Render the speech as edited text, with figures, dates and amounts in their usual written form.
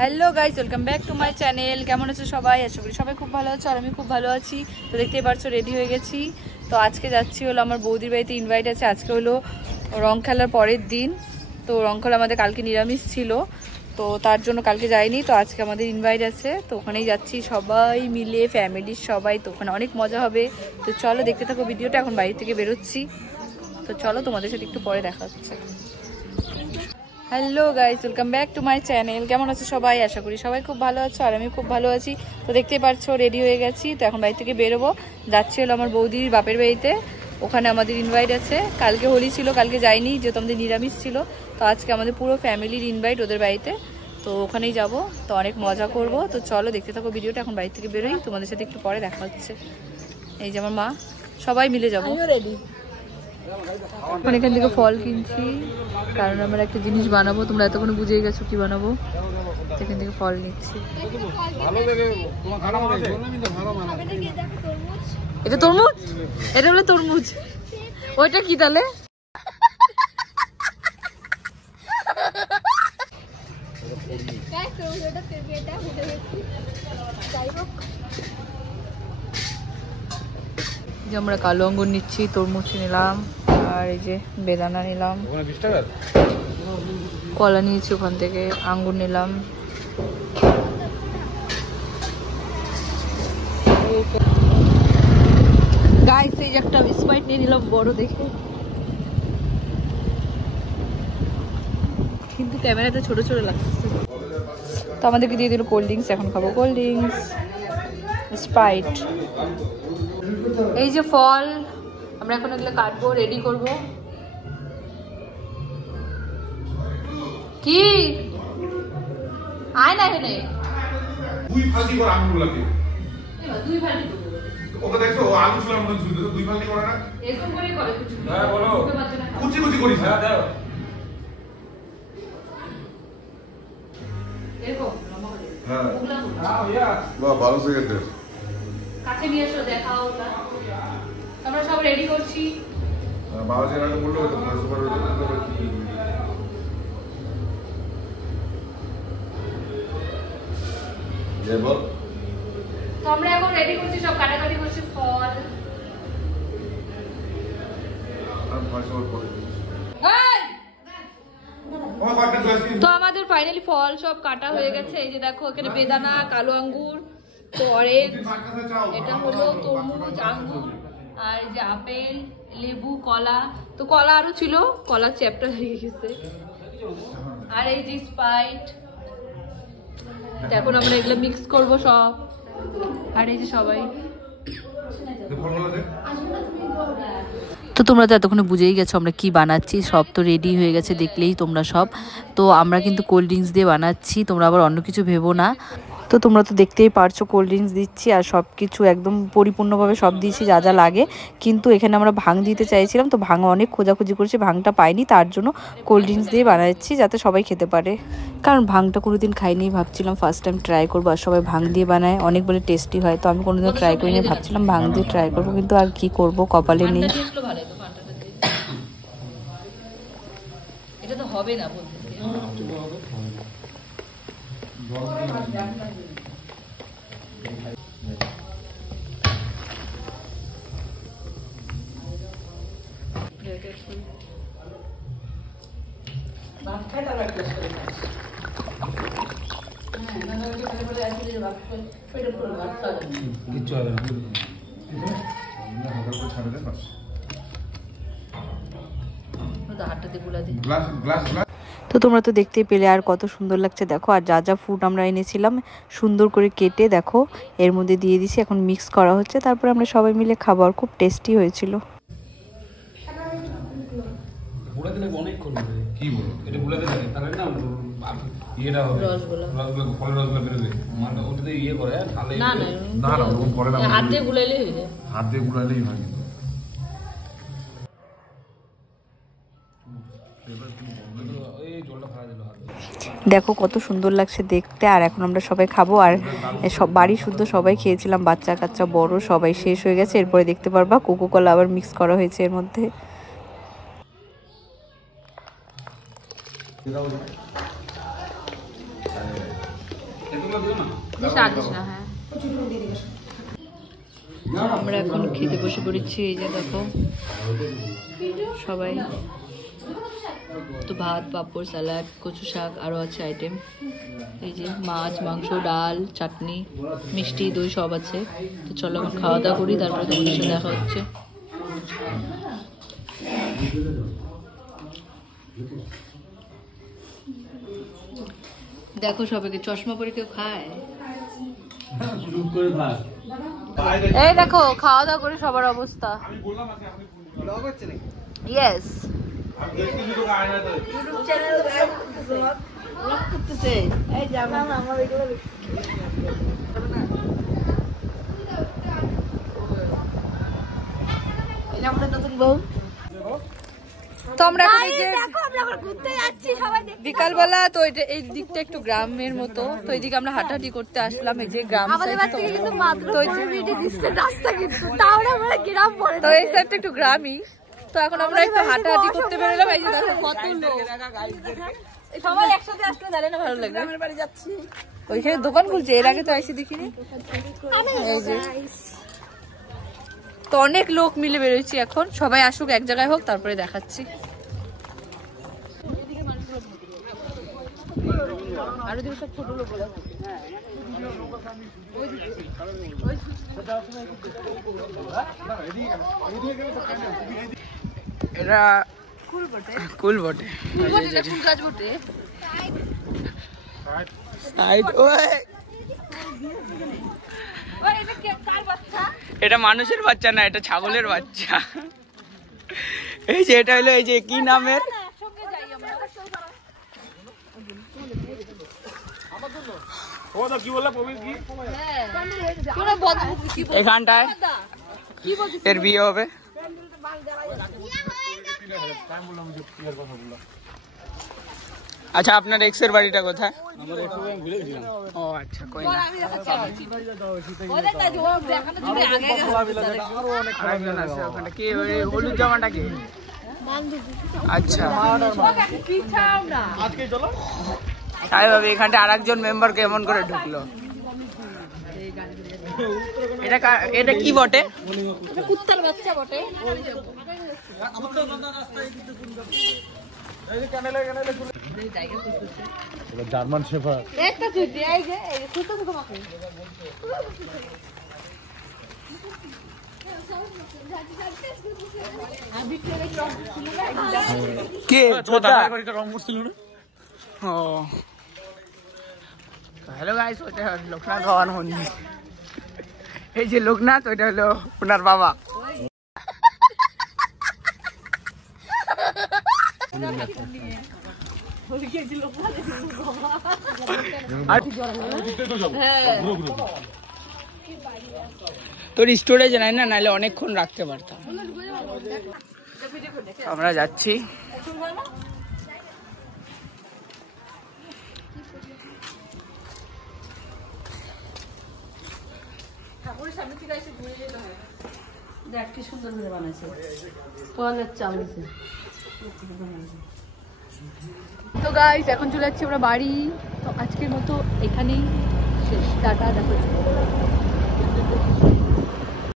Hello guys, welcome back to my channel. কেমন আছো সবাই? আশা করি সবাই খুব ভালো আছো, আর আমি খুব ভালো আছি। তো দেখতেই পারছো রেডি হয়ে গেছি। তো আজকে যাচ্ছি হলো আমার বৌদির বাড়িতে, ইনভাইট আছে। আজকে হলো রং খেলার পরের দিন। তো রং খেলা আমাদের কালকে নিরামিষ ছিল, তো তার জন্য কালকে যাইনি। তো আজকে আমাদের ইনভাইট আছে, তো ওখানেই যাচ্ছি সবাই মিলে, ফ্যামিলির সবাই। তো ওখানে অনেক মজা হবে। তো চলো দেখতে থাকো ভিডিওটা। এখন বাড়ি থেকে বেরোচ্ছি, তো চলো তোমাদের সাথে একটু পরে দেখা হচ্ছে। Hello guys, welcome back to my channel. কেমন আছো সবাই? আশা করি সবাই খুব ভালো আছো, আর আমি খুব ভালো আছি। তো দেখতেই পারছো রেডি হয়ে গেছি। তো এখন বাড়ি থেকে বেরোবো, যাচ্ছি হলো আমার বৌদির বাপের বাড়িতে। ওখানে আমাদের ইনভাইট আছে। কালকে হোলি ছিল, কালকে যাইনি যেহেতু আমাদের নিরামিষ ছিল। তো আজকে আমাদের পুরো ফ্যামিলির ইনভাইট ওদের বাড়িতে, তো ওখানেই যাব। তো অনেক মজা করব। তো চলো দেখতে থাকো ভিডিওটা। এখন বাড়ি থেকে বেরোই, তোমাদের সাথে একটু পরে দেখা হচ্ছে। এই যে আমার মা, সবাই মিলে যাবো। রেডি। এখন এখান থেকে ফল কিনছি, কারণ আমরা একটা জিনিস বানাবো। তোমরা এতক্ষণ বুঝেই গেছো কি বানাবো। এখান থেকে ফল নিচ্ছি। এটা তরমুজ, এটা বলে তরমুজ। ওইটা কি তাহলে? যে আমরা কালো আঙ্গুর নিচ্ছি, তরমুজ নিলাম, আর এই যে বেদানা নিলাম, কলা নিয়েছি ওখান থেকে, আঙ্গুর নিলাম। গাইস এই যে একটা স্প্রাইট নিয়ে নিলাম বড় দেখে, কিন্তু ক্যামেরাতে ছোট ছোট লাগছে। তো আমাদেরকে দিয়ে দিল কোল্ড ড্রিঙ্কস। এখন খাবো কোল্ড ড্রিঙ্কস, স্প্রাইট। এই যে ফল, আমরা এখন এগুলো কাটবো, রেডি করব। কি আয় না এখানে দুই ফালতি করে আঙুরগুলোকে দুই ভালি ওকে দেখছো আলু ছিল মনে ঝুলতে দুই ফালতি করে না এরকম করে করে কিছু। হ্যাঁ বলো, কুচি কুচি করিস। হ্যাঁ দাও এরকম লম্বা করে। হ্যাঁ ওগুলা হ্যাঁ ইয়া বাহ, ভালো সেকেন্ড। কাছে নিয়ে এসো, দেখাও। আমরা সব রেডি করছি। বাবা যেটা বললো সুপার কি বল। তো আমরা এখন রেডি করছি, সব কাটাকাটি করছি ফল। তো আমাদের ফাইনালি ফল সব কাটা হয়ে গেছে। এই যে দেখো, এখানে বেদানা, কালো আঙ্গুর, তো অরেঞ্জ, এটা হলো তরমুজ, আঙ্গুর, আর এই যে আপেল, লেবু, কলা। তো কলা আরো ছিল, কলা চ্যাপ্টা হয়ে গেছে। আর এই যে স্প্রাইট। এখন আমরা এগুলো মিক্স করব সব। আর এই যে সবাই। তো তোমরা তো এতক্ষণে বুঝেই গেছো আমরা কি বানাচ্ছি। সব তো রেডি হয়ে গেছে, দেখলেই তোমরা সব। তো আমরা কিন্তু কোল্ড ড্রিঙ্কস দিয়ে বানাচ্ছি, তোমরা আবার অন্য কিছু ভেবো না। তো তোমরা তো দেখতেই পারছো কোল্ড ড্রিঙ্কস দিচ্ছি, আর সব কিছু একদম পরিপূর্ণভাবে সব দিয়েছি যা যা লাগে। কিন্তু এখানে আমরা ভাং দিতে চাইছিলাম, তো ভাং অনেক খোঁজাখুঁজি করেছি, ভাংটা পাইনি। তার জন্য কোল্ড ড্রিঙ্কস দিয়ে বানাচ্ছি, যাতে সবাই খেতে পারে। কারণ ভাংটা কোনোদিন খাইনি, ভাবছিলাম ফার্স্ট টাইম ট্রাই করবো। আর সবাই ভাং দিয়ে বানায়, অনেক বলে টেস্টি হয়। তো আমি কোনোদিন ট্রাই করিনি, ভাবছিলাম ভাং দিয়ে ট্রাই করবো, কিন্তু আর কি করবো, কপালে নেই। এটা তো হবে না বলতে। কিচ্ছু হবে না। তো তোমরা তো দেখতেই পেলে, আর কত সুন্দর লাগছে দেখো। আর যা যা ফুড আমরা এনেছিলাম সুন্দর করে কেটে দেখো এর মধ্যে দিয়ে দিছি। এখন মিক্স করা হচ্ছে, তারপর আমরা সবাই মিলে খাবো। আর খুব টেস্টি হয়েছিল। কি বলো এটা বুলাতে থাকে তাহলে না ইয়েটা হবে, রসগোল্লা ফলের রসগোল্লা বেরোবে। মানে ওটাতে ইয়ে করে তাহলে না না না না ওরকম করে না, হাত দিয়ে গুলাইলেই হয়ে যায়। হাত দিয়ে গুলাইলেই হয়। কিন্তু দেখো কত সুন্দর লাগছে দেখতে। আর এখন আমরা সবাই খাবো, আর সব বাড়ি শুদ্ধ সবাই খেয়েছিলাম, বাচ্চা কাচ্চা বড় সবাই। শেষ হয়ে গেছে, এরপরে দেখতে পারবা কোকো কোলা আবার মিক্স করা হয়েছে এর মধ্যে। হ্যাঁ আমরা এখন খেতে বসে পড়েছি। এই যে দেখো সবাই তো ভাত, পাঁপড়, স্যালাড, কচু শাক, আরও আছে আইটেম। এই যে মাছ, মাংস, ডাল, চাটনি, মিষ্টি, দই সব আছে। তো চলো এখন খাওয়া দাওয়া করি, তারপরে তোমাদের সাথে দেখা হচ্ছে। দেখো সবাইকে চশমা পরে কেউ খায়। এই দেখো খাওয়া দাওয়া করে সবার অবস্থা। ইয়েস নতুন বউ। তো আমরা বিকালবেলা তো এই দিকটা একটু গ্রামের মতো, তো এইদিকে আমরা হাঁটাহাঁটি করতে আসলাম। এই যে গ্রাম তো এই সাইডটা একটু গ্রামই। তো এখন আমরা একটু হাঁটাহাঁটি করতে বেরোলাম। এই যে দেখো কত লোক, সবাই একসাথে আসলে জানে না ভালো লাগে। ওইখানে দোকান খুলছে, এর আগে তো আইসি দেখিনি। এই যে তো অনেক লোক মিলে বেরোচ্ছি এখন, সবাই আসুক এক জায়গায় হোক, তারপরে দেখাচ্ছি। আরো দিকে সব ছোট লোক এটা কুল বটে, ফুল গাছ বটে। এটা মানুষের বাচ্চা না, এটা ছাগলের বাচ্চা। এই যে এটা হলো, এই যে কি নামের, এখানটায় এর বিয়ে হবে। আচ্ছা আপনার এক্স এর বাড়িটা কোথায়? ও আচ্ছা, কই না, ওখানে কি হলুদ জামাটা কি? আচ্ছা তাই ভাবে এখানটা আর একজন মেম্বার কেমন করে ঢুকলো? এটা কি বটে? কুত্তার বাচ্চা বটে। জার্মান শেফার্ড একটা চুটি এই যে এই ছোট ছোট মাছ কে রং করছিল না? ও হ্যালো গাইস, ওটা লোকনাথ বাবার মন্দির। এই যে লোকনাথ, ওইটা হলো ওনার বাবা। তোর স্টোরেজ নাই না, নাহলে অনেকক্ষণ রাখতে পারতাম। আমরা যাচ্ছি। তো গাইস এখন চলে যাচ্ছি আমরা বাড়ি। তো আজকের মতো এখানেই শেষ, টাটা, দেখা হচ্ছে।